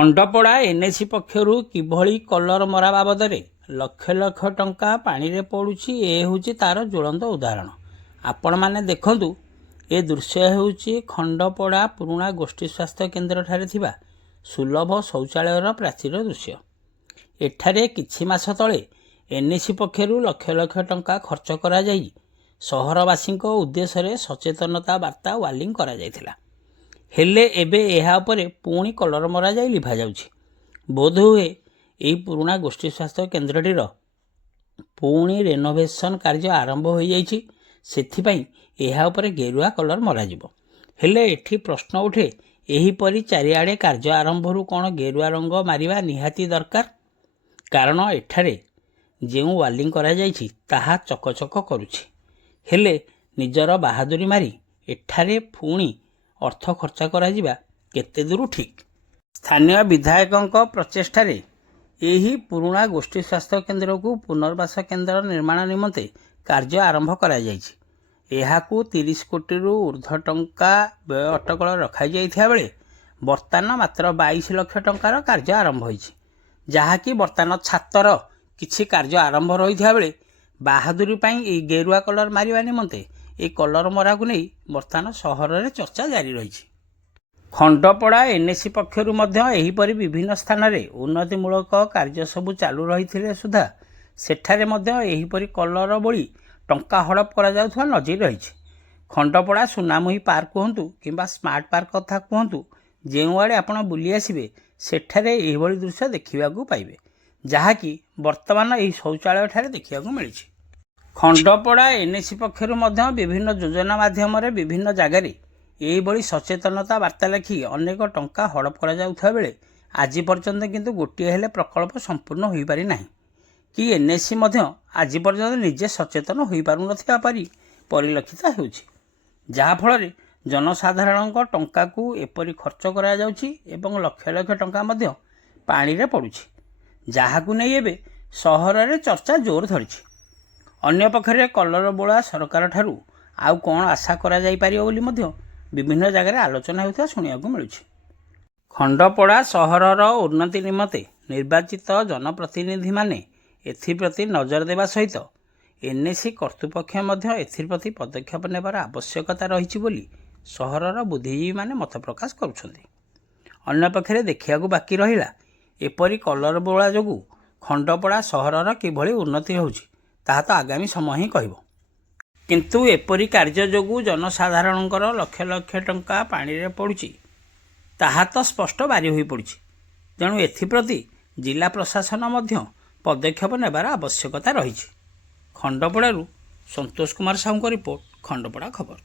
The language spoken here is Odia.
ଖଣ୍ଡପଡ଼ା ଏନ୍ଏସି ପକ୍ଷରୁ କିଭଳି କଲର ମରା ବାବଦରେ ଲକ୍ଷ ଲକ୍ଷ ଟଙ୍କା ପାଣିରେ ପଡ଼ୁଛି, ଏ ହେଉଛି ତା'ର ଜ୍ୱଳନ୍ତ ଉଦାହରଣ। ଆପଣମାନେ ଦେଖନ୍ତୁ, ଏ ଦୃଶ୍ୟ ହେଉଛି ଖଣ୍ଡପଡ଼ା ପୁରୁଣା ଗୋଷ୍ଠୀ ସ୍ୱାସ୍ଥ୍ୟ କେନ୍ଦ୍ରଠାରେ ଥିବା ସୁଲଭ ଶୌଚାଳୟର ପ୍ରାଚୀର ଦୃଶ୍ୟ। ଏଠାରେ କିଛି ମାସ ତଳେ ଏନ୍ଏସି ପକ୍ଷରୁ ଲକ୍ଷ ଲକ୍ଷ ଟଙ୍କା ଖର୍ଚ୍ଚ କରାଯାଇ ସହରବାସୀଙ୍କ ଉଦ୍ଦେଶ୍ୟରେ ସଚେତନତା ବାର୍ତ୍ତା ୱାର୍ଲିଂ କରାଯାଇଥିଲା। ହେଲେ ଏବେ ଏହା ଉପରେ ପୁଣି କଲର ମରାଯାଇ ଲିଭାଯାଉଛି। ବୋଧହୁଏ ଏହି ପୁରୁଣା ଗୋଷ୍ଠୀ ସ୍ୱାସ୍ଥ୍ୟ କେନ୍ଦ୍ରଟିର ପୁଣି ରେନୋଭେସନ୍ କାର୍ଯ୍ୟ ଆରମ୍ଭ ହୋଇଯାଇଛି, ସେଥିପାଇଁ ଏହା ଉପରେ ଗେରୁଆ କଲର ମରାଯିବ। ହେଲେ ଏଠି ପ୍ରଶ୍ନ ଉଠେ, ଏହିପରି ଚାରିଆଡ଼େ କାର୍ଯ୍ୟ ଆରମ୍ଭରୁ କ'ଣ ଗେରୁଆ ରଙ୍ଗ ମାରିବା ନିହାତି ଦରକାର? କାରଣ ଏଠାରେ ଯେଉଁ ୱାର୍ଲିଂ କରାଯାଇଛି ତାହା ଚକଚକ କରୁଛି। ହେଲେ ନିଜର ବାହାଦୁରୀ ମାରି ଏଠାରେ ପୁଣି ଅର୍ଥ ଖର୍ଚ୍ଚ କରାଯିବା କେତେ ଦୂର ଠିକ୍? ସ୍ଥାନୀୟ ବିଧାୟକଙ୍କ ପ୍ରଚେଷ୍ଟାରେ ଏହି ପୁରୁଣା ଗୋଷ୍ଠୀ ସ୍ୱାସ୍ଥ୍ୟ କେନ୍ଦ୍ରକୁ ପୁନର୍ବାସ କେନ୍ଦ୍ର ନିର୍ମାଣ ନିମନ୍ତେ କାର୍ଯ୍ୟ ଆରମ୍ଭ କରାଯାଇଛି। ଏହାକୁ 30 କୋଟିରୁ ଉର୍ଦ୍ଧ୍ୱ ଟଙ୍କା ବ୍ୟୟ ଅଟକଳ ରଖାଯାଇଥିବା ବେଳେ ବର୍ତ୍ତମାନ ମାତ୍ର 22 ଲକ୍ଷ ଟଙ୍କାର କାର୍ଯ୍ୟ ଆରମ୍ଭ ହୋଇଛି, ଯାହାକି ବର୍ତ୍ତମାନ ଛାତର କିଛି କାର୍ଯ୍ୟ ଆରମ୍ଭ ରହିଥିବା ବେଳେ ବାହାଦୁରୀ ପାଇଁ ଏହି ଗେରୁଆ କଲର ମାରିବା ନିମନ୍ତେ ଏହି କଲର ମରାକୁ ନେଇ ବର୍ତ୍ତମାନ ସହରରେ ଚର୍ଚ୍ଚା ଜାରି ରହିଛି। ଖଣ୍ଡପଡ଼ା ଏନ୍ଏସି ପକ୍ଷରୁ ମଧ୍ୟ ଏହିପରି ବିଭିନ୍ନ ସ୍ଥାନରେ ଉନ୍ନତିମୂଳକ କାର୍ଯ୍ୟ ସବୁ ଚାଲୁ ରହିଥିଲେ ସୁଦ୍ଧା ସେଠାରେ ମଧ୍ୟ ଏହିପରି କଲର ବୋଳି ଟଙ୍କା ହଡ଼ପ କରାଯାଉଥିବା ନଜିର ରହିଛି। ଖଣ୍ଡପଡ଼ା ସୁନାମୁହିଁ ପାର୍କ କୁହନ୍ତୁ କିମ୍ବା ସ୍ମାର୍ଟ ପାର୍କ କଥା କୁହନ୍ତୁ, ଯେଉଁଆଡ଼େ ଆପଣ ବୁଲି ଆସିବେ ସେଠାରେ ଏହିଭଳି ଦୃଶ୍ୟ ଦେଖିବାକୁ ପାଇବେ, ଯାହାକି ବର୍ତ୍ତମାନ ଏହି ଶୌଚାଳୟଠାରେ ଦେଖିବାକୁ ମିଳିଛି। ଖଣ୍ଡପଡ଼ା ଏନ୍ଏସି ପକ୍ଷରୁ ମଧ୍ୟ ବିଭିନ୍ନ ଯୋଜନା ମାଧ୍ୟମରେ ବିଭିନ୍ନ ଜାଗାରେ ଏହିଭଳି ସଚେତନତା ବାର୍ତ୍ତା ଲେଖି ଅନେକ ଟଙ୍କା ହଡ଼ପ କରାଯାଉଥିବା ବେଳେ ଆଜି ପର୍ଯ୍ୟନ୍ତ କିନ୍ତୁ ଗୋଟିଏ ହେଲେ ପ୍ରକଳ୍ପ ସମ୍ପୂର୍ଣ୍ଣ ହୋଇପାରି ନାହିଁ, କି ଏନ୍ଏସି ମଧ୍ୟ ଆଜି ପର୍ଯ୍ୟନ୍ତ ନିଜେ ସଚେତନ ହୋଇପାରୁନଥିବା ପରି ପରିଲକ୍ଷିତ ହେଉଛି, ଯାହାଫଳରେ ଜନସାଧାରଣଙ୍କ ଟଙ୍କାକୁ ଏପରି ଖର୍ଚ୍ଚ କରାଯାଉଛି ଏବଂ ଲକ୍ଷ ଲକ୍ଷ ଟଙ୍କା ମଧ୍ୟ ପାଣିରେ ପଡ଼ୁଛି, ଯାହାକୁ ନେଇ ଏବେ ସହରରେ ଚର୍ଚ୍ଚା ଜୋର ଧରିଛି। ଅନ୍ୟପକ୍ଷରେ କଲର ବୋଳା ସରକାରଠାରୁ ଆଉ କ'ଣ ଆଶା କରାଯାଇପାରିବ ବୋଲି ମଧ୍ୟ ବିଭିନ୍ନ ଜାଗାରେ ଆଲୋଚନା ହେଉଥିବା ଶୁଣିବାକୁ ମିଳୁଛି। ଖଣ୍ଡପଡ଼ା ସହରର ଉନ୍ନତି ନିମନ୍ତେ ନିର୍ବାଚିତ ଜନପ୍ରତିନିଧିମାନେ ଏଥିପ୍ରତି ନଜର ଦେବା ସହିତ ଏନ୍ଏସି କର୍ତ୍ତୃପକ୍ଷ ମଧ୍ୟ ଏଥିପ୍ରତି ପଦକ୍ଷେପ ନେବାର ଆବଶ୍ୟକତା ରହିଛି ବୋଲି ସହରର ବୁଦ୍ଧିଜୀବୀମାନେ ମତ ପ୍ରକାଶ କରୁଛନ୍ତି। ଅନ୍ୟପକ୍ଷରେ ଦେଖିବାକୁ ବାକି ରହିଲା ଏପରି କଲର ବୋଳା ଯୋଗୁଁ ଖଣ୍ଡପଡ଼ା ସହରର କିଭଳି ଉନ୍ନତି ହେଉଛି ତାହା ତ ଆଗାମୀ ସମୟ ହିଁ କହିବ। କିନ୍ତୁ ଏପରି କାର୍ଯ୍ୟ ଯୋଗୁଁ ଜନସାଧାରଣଙ୍କର ଲକ୍ଷ ଲକ୍ଷ ଟଙ୍କା ପାଣିରେ ପଡ଼ୁଛି ତାହା ତ ସ୍ପଷ୍ଟ ବାରି ହୋଇପଡ଼ିଛି। ତେଣୁ ଏଥିପ୍ରତି ଜିଲ୍ଲା ପ୍ରଶାସନ ମଧ୍ୟ ପଦକ୍ଷେପ ନେବାର ଆବଶ୍ୟକତା ରହିଛି। ଖଣ୍ଡପଡ଼ାରୁ ସନ୍ତୋଷ କୁମାର ସାହୁଙ୍କ ରିପୋର୍ଟ, ଖଣ୍ଡପଡ଼ା ଖବର।